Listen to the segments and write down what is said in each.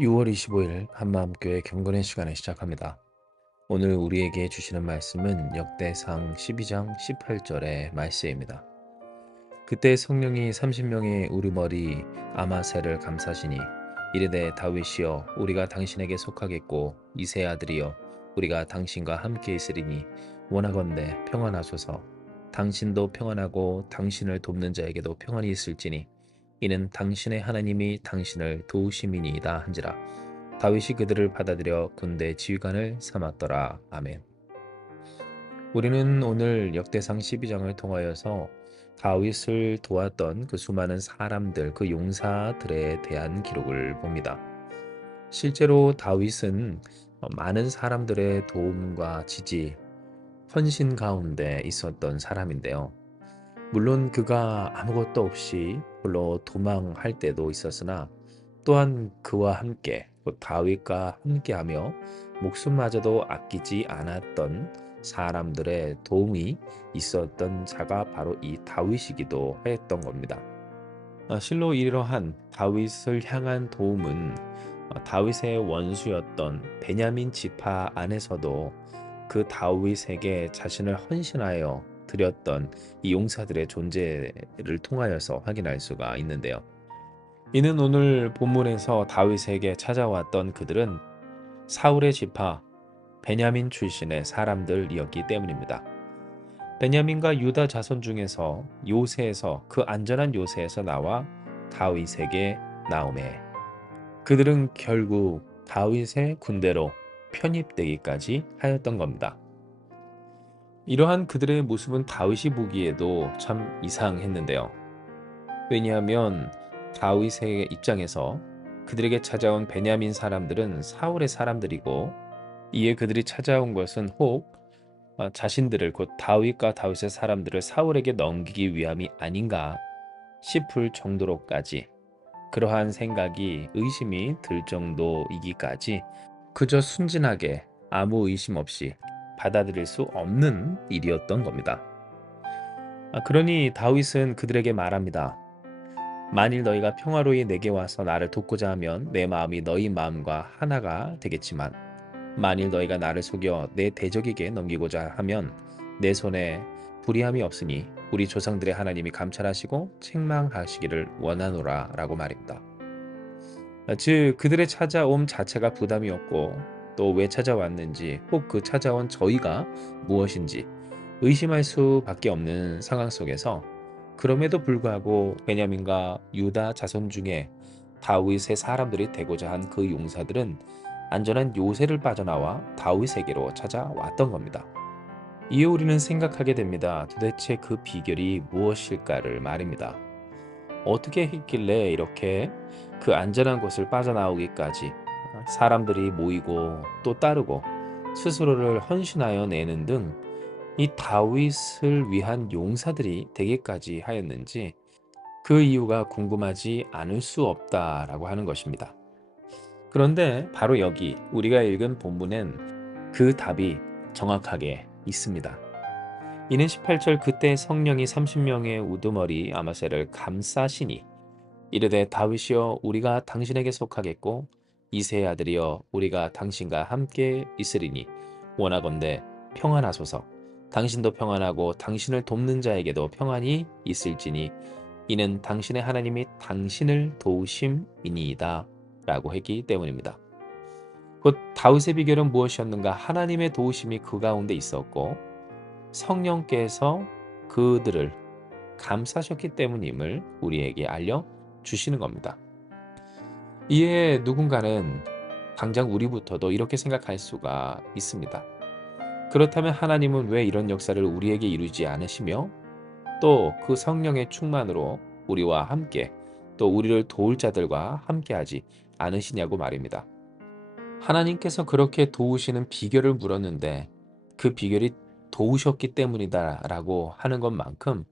6월 25일 한마음교회 경건의 시간을 시작합니다. 오늘 우리에게 주시는 말씀은 역대상 12장 18절의 말씀입니다. 그때 성령이 30명의 우르머리 아마새를 감싸시니 이르되 다윗이여 우리가 당신에게 속하겠고 이새 아들이여 우리가 당신과 함께 있으리니 원하건대 평안하소서. 당신도 평안하고 당신을 돕는 자에게도 평안이 있을지니 이는 당신의 하나님이 당신을 도우심이니이다 한지라. 다윗이 그들을 받아들여 군대 지휘관을 삼았더라. 아멘. 우리는 오늘 역대상 12장을 통하여서 다윗을 도왔던 그 수많은 사람들, 그 용사들에 대한 기록을 봅니다. 실제로 다윗은 많은 사람들의 도움과 지지, 헌신 가운데 있었던 사람인데요. 물론 그가 아무것도 없이 홀로 도망할 때도 있었으나 또한 그와 함께 곧 다윗과 함께하며 목숨마저도 아끼지 않았던 사람들의 도움이 있었던 자가 바로 이 다윗이기도 했던 겁니다. 실로 이러한 다윗을 향한 도움은 다윗의 원수였던 베냐민 지파 안에서도 그 다윗에게 자신을 헌신하여 드렸던 이 용사들의 존재를 통하여서 확인할 수가 있는데요. 이는 오늘 본문에서 다윗에게 찾아왔던 그들은 사울의 지파 베냐민 출신의 사람들이었기 때문입니다. 베냐민과 유다 자손 중에서 요새에서 그 안전한 요새에서 나와 다윗에게 나오매 그들은 결국 다윗의 군대로 편입되기까지 하였던 겁니다. 이러한 그들의 모습은 다윗이 보기에도 참 이상했는데요. 왜냐하면 다윗의 입장에서 그들에게 찾아온 베냐민 사람들은 사울의 사람들이고 이에 그들이 찾아온 것은 혹 자신들을 곧 다윗과 다윗의 사람들을 사울에게 넘기기 위함이 아닌가 싶을 정도로까지 그러한 생각이 의심이 들 정도이기까지 그저 순진하게 아무 의심 없이 받아들일 수 없는 일이었던 겁니다. 그러니 다윗은 그들에게 말합니다. 만일 너희가 평화로이 내게 와서 나를 돕고자 하면 내 마음이 너희 마음과 하나가 되겠지만 만일 너희가 나를 속여 내 대적에게 넘기고자 하면 내 손에 불의함이 없으니 우리 조상들의 하나님이 감찰하시고 책망하시기를 원하노라 라고 말입니다. 즉 그들의 찾아옴 자체가 부담이었고 또 왜 찾아왔는지 혹 그 찾아온 저희가 무엇인지 의심할 수밖에 없는 상황 속에서 그럼에도 불구하고 베냐민과 유다 자손 중에 다윗의 사람들이 되고자 한 그 용사들은 안전한 요새를 빠져나와 다윗에게로 찾아왔던 겁니다. 이에 우리는 생각하게 됩니다. 도대체 그 비결이 무엇일까를 말입니다. 어떻게 했길래 이렇게 그 안전한 곳을 빠져나오기까지 사람들이 모이고 또 따르고 스스로를 헌신하여 내는 등 이 다윗을 위한 용사들이 되기까지 하였는지 그 이유가 궁금하지 않을 수 없다라고 하는 것입니다. 그런데 바로 여기 우리가 읽은 본문엔 그 답이 정확하게 있습니다. 이는 18절 그때 성령이 30명의 우두머리 아마새를 감싸시니 이르되 다윗이여 우리가 당신에게 속하겠고 이새의 아들이여 우리가 당신과 함께 있으리니 원하건대 평안하소서. 당신도 평안하고 당신을 돕는 자에게도 평안이 있을지니 이는 당신의 하나님이 당신을 도우심이니이다 라고 했기 때문입니다. 곧 다윗의 비결은 무엇이었는가? 하나님의 도우심이 그 가운데 있었고 성령께서 그들을 감싸셨기 때문임을 우리에게 알려주시는 겁니다. 이에 누군가는 당장 우리부터도 이렇게 생각할 수가 있습니다. 그렇다면 하나님은 왜 이런 역사를 우리에게 이루지 않으시며 또 그 성령의 충만으로 우리와 함께 또 우리를 도울 자들과 함께하지 않으시냐고 말입니다. 하나님께서 그렇게 도우시는 비결을 물었는데 그 비결이 도우셨기 때문이다라고 하는 것만큼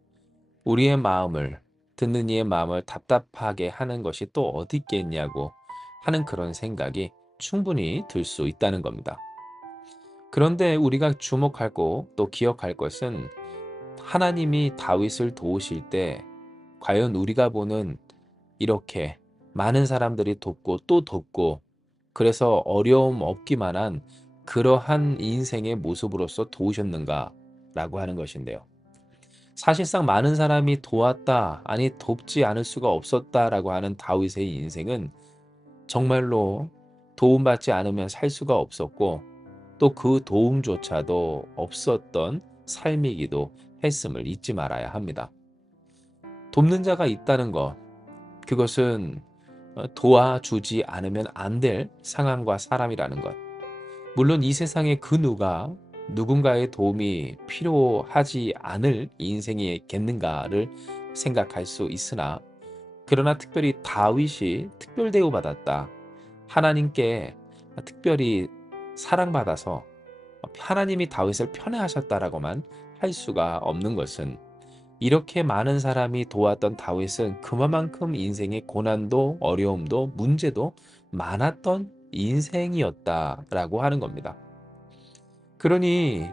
우리의 마음을 듣는 이의 마음을 답답하게 하는 것이 또 어디 있겠냐고 하는 그런 생각이 충분히 들 수 있다는 겁니다. 그런데 우리가 주목하고 또 기억할 것은 하나님이 다윗을 도우실 때 과연 우리가 보는 이렇게 많은 사람들이 돕고 또 돕고 그래서 어려움 없기만 한 그러한 인생의 모습으로서 도우셨는가라고 하는 것인데요. 사실상 많은 사람이 도왔다, 아니 돕지 않을 수가 없었다라고 하는 다윗의 인생은 정말로 도움받지 않으면 살 수가 없었고 또 그 도움조차도 없었던 삶이기도 했음을 잊지 말아야 합니다. 돕는 자가 있다는 것, 그것은 도와주지 않으면 안 될 상황과 사람이라는 것. 물론 이 세상에 그 누가 누군가의 도움이 필요하지 않을 인생이겠는가를 생각할 수 있으나 그러나 특별히 다윗이 특별 대우받았다. 하나님께 특별히 사랑받아서 하나님이 다윗을 편애하셨다라고만 할 수가 없는 것은 이렇게 많은 사람이 도왔던 다윗은 그만큼 인생의 고난도 어려움도 문제도 많았던 인생이었다라고 하는 겁니다. 그러니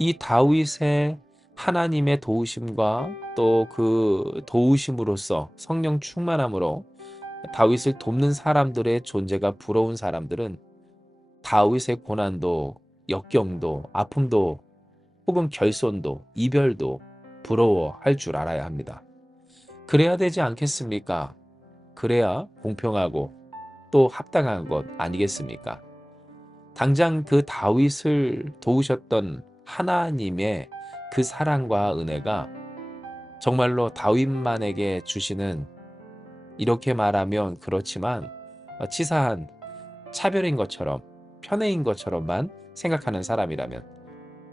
이 다윗의 하나님의 도우심과 또 그 도우심으로써 성령 충만함으로 다윗을 돕는 사람들의 존재가 부러운 사람들은 다윗의 고난도 역경도 아픔도 혹은 결손도 이별도 부러워할 줄 알아야 합니다. 그래야 되지 않겠습니까? 그래야 공평하고 또 합당한 것 아니겠습니까? 당장 그 다윗을 도우셨던 하나님의 그 사랑과 은혜가 정말로 다윗만에게 주시는, 이렇게 말하면 그렇지만 치사한 차별인 것처럼 편애인 것처럼만 생각하는 사람이라면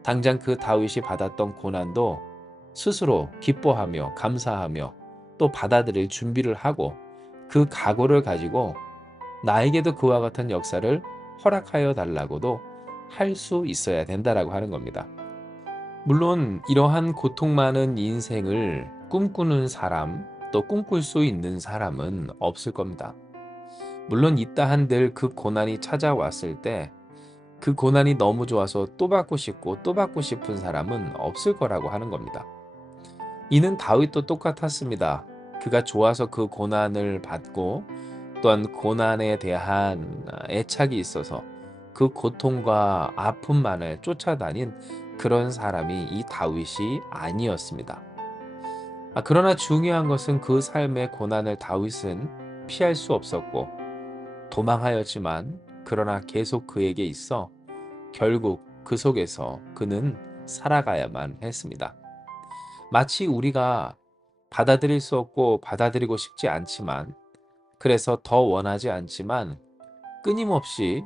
당장 그 다윗이 받았던 고난도 스스로 기뻐하며 감사하며 또 받아들일 준비를 하고 그 각오를 가지고 나에게도 그와 같은 역사를 허락하여 달라고도 할 수 있어야 된다라고 하는 겁니다. 물론 이러한 고통 많은 인생을 꿈꾸는 사람, 또 꿈꿀 수 있는 사람은 없을 겁니다. 물론 있다 한들 그 고난이 찾아왔을 때 그 고난이 너무 좋아서 또 받고 싶고 또 받고 싶은 사람은 없을 거라고 하는 겁니다. 이는 다윗도 똑같았습니다. 그가 좋아서 그 고난을 받고 또한 고난에 대한 애착이 있어서 그 고통과 아픔만을 쫓아다닌 그런 사람이 이 다윗이 아니었습니다. 그러나 중요한 것은 그 삶의 고난을 다윗은 피할 수 없었고 도망하였지만 그러나 계속 그에게 있어 결국 그 속에서 그는 살아가야만 했습니다. 마치 우리가 받아들일 수 없고 받아들이고 싶지 않지만 그래서 더 원하지 않지만 끊임없이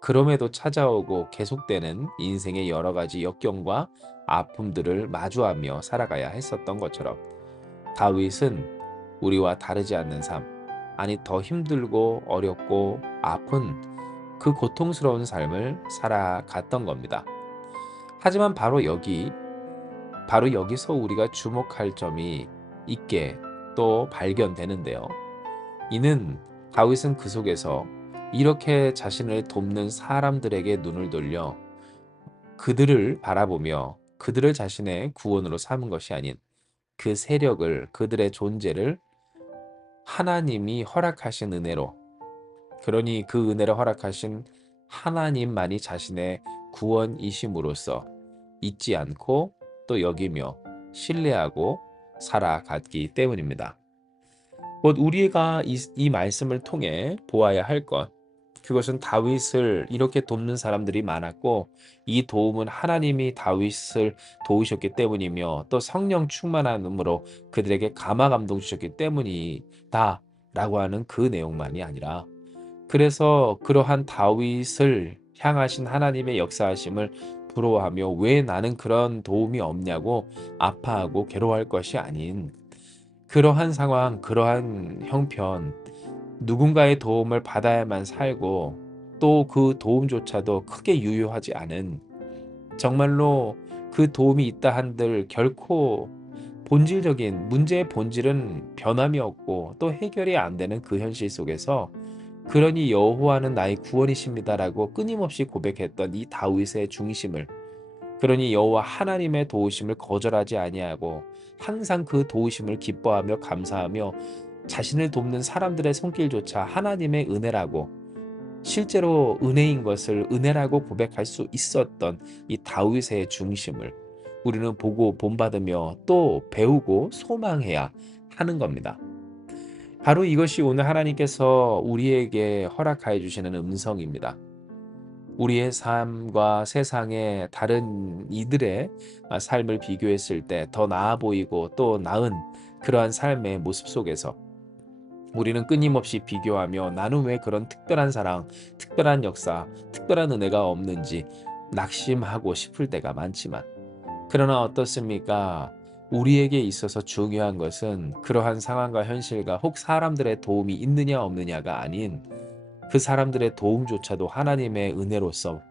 그럼에도 찾아오고 계속되는 인생의 여러 가지 역경과 아픔들을 마주하며 살아가야 했었던 것처럼 다윗은 우리와 다르지 않는 삶, 아니 더 힘들고 어렵고 아픈 그 고통스러운 삶을 살아갔던 겁니다. 하지만 바로 여기서 우리가 주목할 점이 있게 또 발견되는데요. 이는 다윗은 그 속에서 이렇게 자신을 돕는 사람들에게 눈을 돌려 그들을 바라보며 그들을 자신의 구원으로 삼은 것이 아닌 그 세력을, 그들의 존재를 하나님이 허락하신 은혜로, 그러니 그 은혜를 허락하신 하나님만이 자신의 구원이심으로써 잊지 않고 또 여기며 신뢰하고 살아갔기 때문입니다. 곧 우리가 이 말씀을 통해 보아야 할 것, 그것은 다윗을 이렇게 돕는 사람들이 많았고 이 도움은 하나님이 다윗을 도우셨기 때문이며 또 성령 충만함으로 그들에게 감화 감동 주셨기 때문이다 라고 하는 그 내용만이 아니라, 그래서 그러한 다윗을 향하신 하나님의 역사하심을 부러워하며 왜 나는 그런 도움이 없냐고 아파하고 괴로워할 것이 아닌, 그러한 상황, 그러한 형편, 누군가의 도움을 받아야만 살고 또 그 도움조차도 크게 유효하지 않은, 정말로 그 도움이 있다 한들 결코 본질적인 문제의 본질은 변함이 없고 또 해결이 안 되는 그 현실 속에서 그러니 여호와는 나의 구원이십니다라고 끊임없이 고백했던 이 다윗의 중심을, 그러니 여호와 하나님의 도우심을 거절하지 아니하고 항상 그 도우심을 기뻐하며 감사하며 자신을 돕는 사람들의 손길조차 하나님의 은혜라고 실제로 은혜인 것을 은혜라고 고백할 수 있었던 이 다윗의 중심을 우리는 보고 본받으며 또 배우고 소망해야 하는 겁니다. 바로 이것이 오늘 하나님께서 우리에게 허락하여 주시는 음성입니다. 우리의 삶과 세상의 다른 이들의 삶을 비교했을 때 더 나아 보이고 또 나은 그러한 삶의 모습 속에서 우리는 끊임없이 비교하며 나는 왜 그런 특별한 사랑, 특별한 역사, 특별한 은혜가 없는지 낙심하고 싶을 때가 많지만, 그러나 어떻습니까? 우리에게 있어서 중요한 것은 그러한 상황과 현실과 혹 사람들의 도움이 있느냐 없느냐가 아닌 그 사람들의 도움조차도 하나님의 은혜로서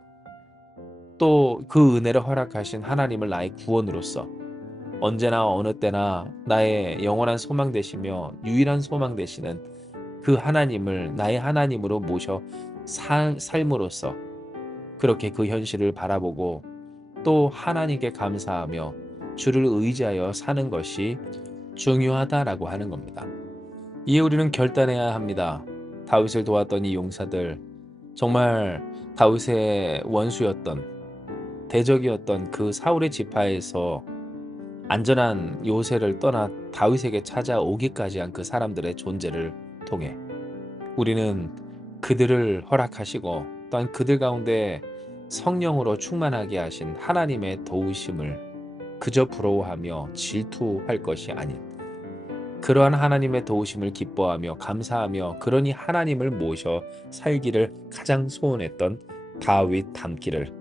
또 그 은혜를 허락하신 하나님을 나의 구원으로서 언제나 어느 때나 나의 영원한 소망 되시며 유일한 소망 되시는 그 하나님을 나의 하나님으로 모셔 삶으로써 그렇게 그 현실을 바라보고 또 하나님께 감사하며 주를 의지하여 사는 것이 중요하다라고 하는 겁니다. 이에 우리는 결단해야 합니다. 다윗을 도왔던 이 용사들, 정말 다윗의 원수였던 대적이었던 그 사울의 지파에서 안전한 요새를 떠나 다윗에게 찾아오기까지 한 그 사람들의 존재를 통해 우리는 그들을 허락하시고 또한 그들 가운데 성령으로 충만하게 하신 하나님의 도우심을 그저 부러워하며 질투할 것이 아닌 그러한 하나님의 도우심을 기뻐하며 감사하며 그러니 하나님을 모셔 살기를 가장 소원했던 다윗 닮기를,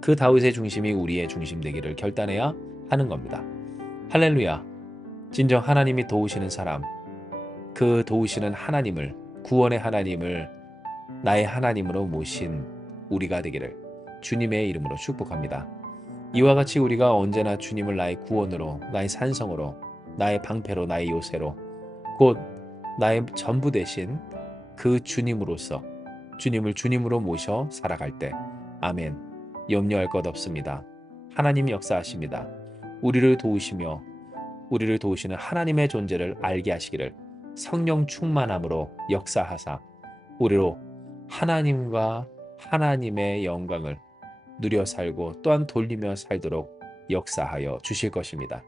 그 다윗의 중심이 우리의 중심 되기를 결단해야 하는 겁니다. 할렐루야. 진정 하나님이 도우시는 사람, 그 도우시는 하나님을, 구원의 하나님을 나의 하나님으로 모신 우리가 되기를 주님의 이름으로 축복합니다. 이와 같이 우리가 언제나 주님을 나의 구원으로, 나의 산성으로, 나의 방패로, 나의 요새로, 곧 나의 전부 되신 그 주님으로서 주님을 주님으로 모셔 살아갈 때 아멘. 염려할 것 없습니다. 하나님이 역사하십니다. 우리를 도우시며 우리를 도우시는 하나님의 존재를 알게 하시기를 성령 충만함으로 역사하사 우리로 하나님과 하나님의 영광을 누려 살고 또한 돌리며 살도록 역사하여 주실 것입니다.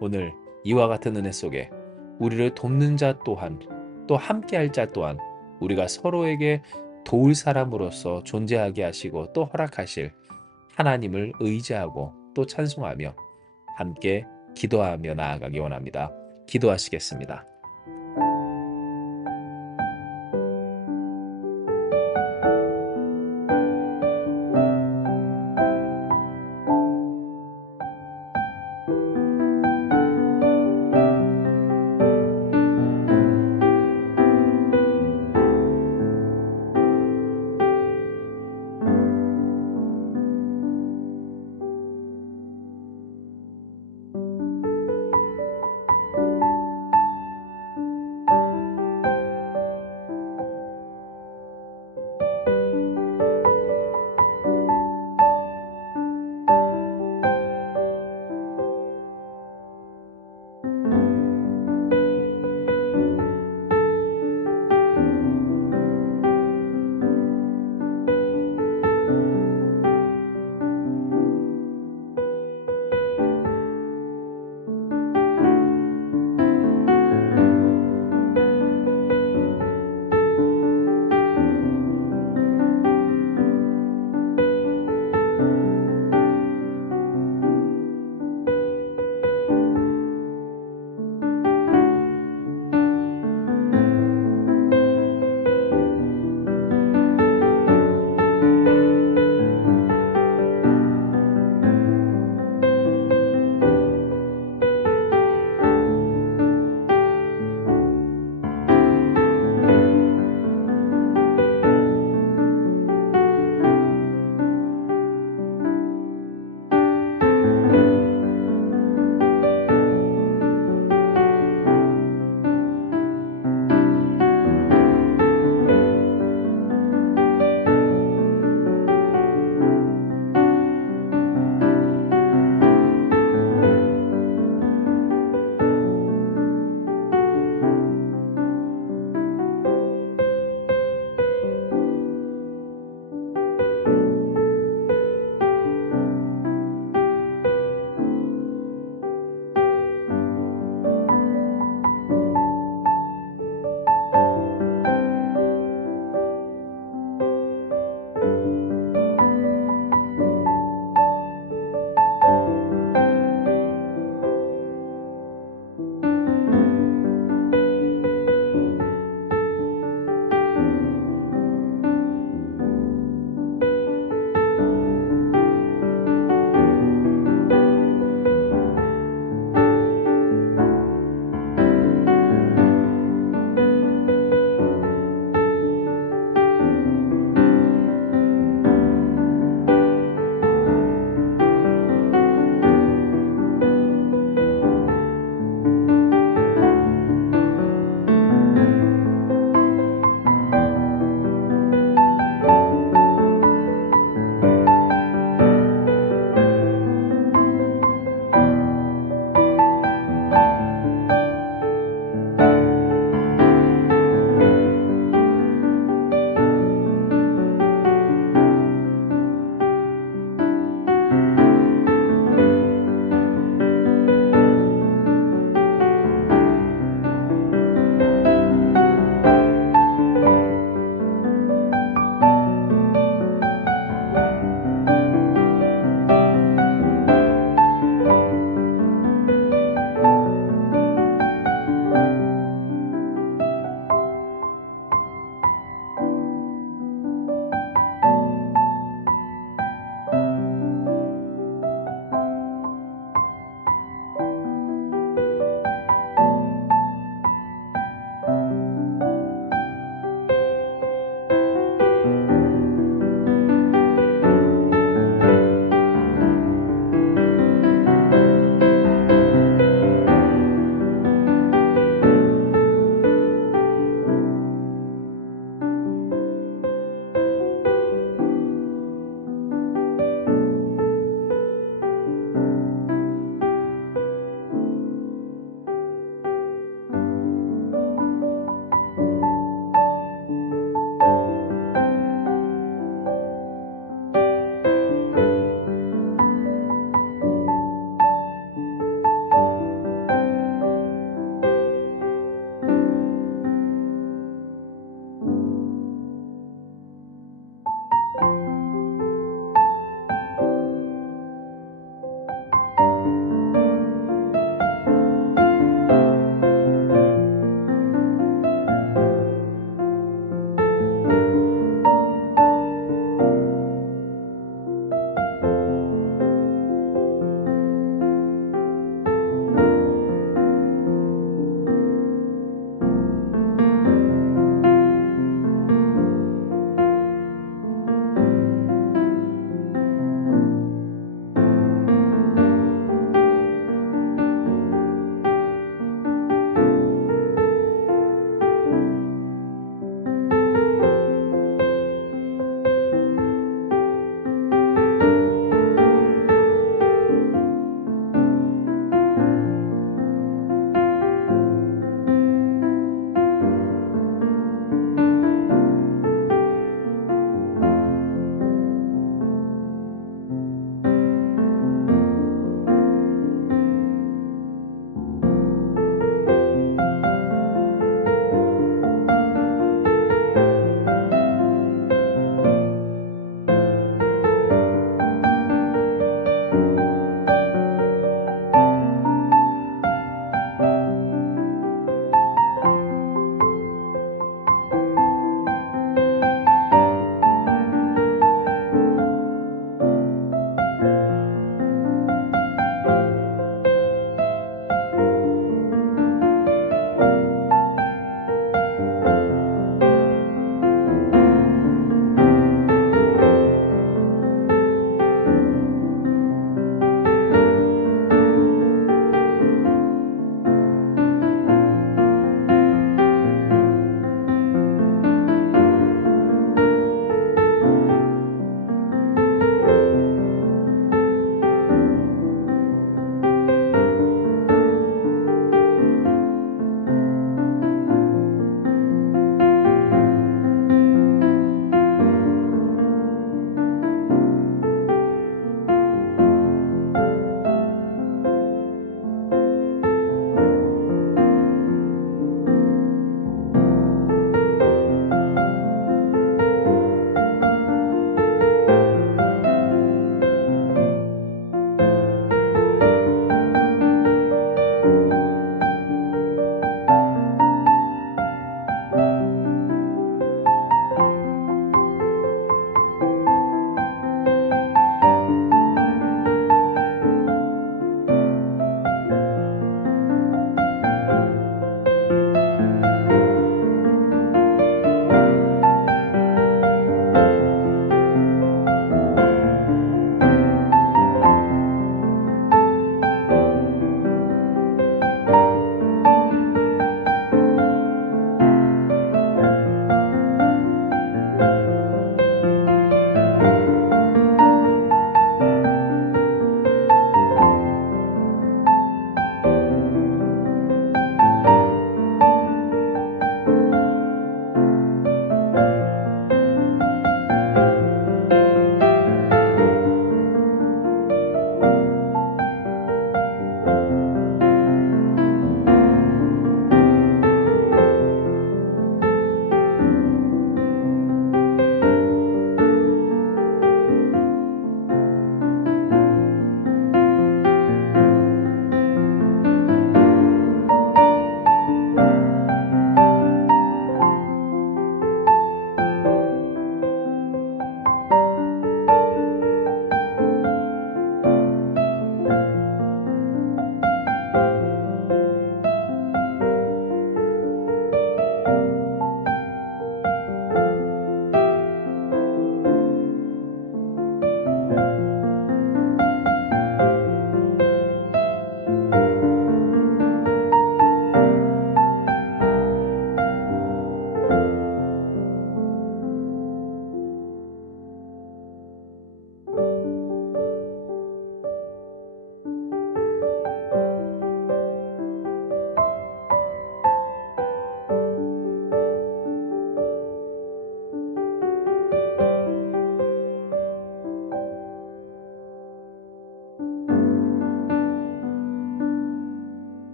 오늘 이와 같은 은혜 속에 우리를 돕는 자 또한 또 함께할 자 또한 우리가 서로에게 도울 사람으로서 존재하게 하시고 또 허락하실 하나님을 의지하고 또 찬송하며 함께 기도하며 나아가기 원합니다. 기도하시겠습니다.